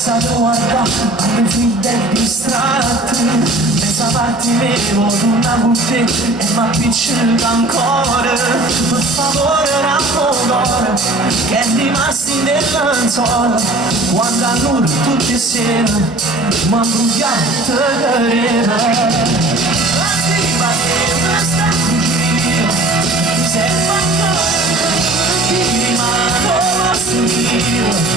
pensato guarda alle figlie distratti senza farti bevo una butte e m'appiccica ancora per favore raffodore che è rimasti nel lenzuolo quando a nulla tutte sera m'ambrugliate carena la stima che mi sta fuggendo sei fatto di rimane posso dire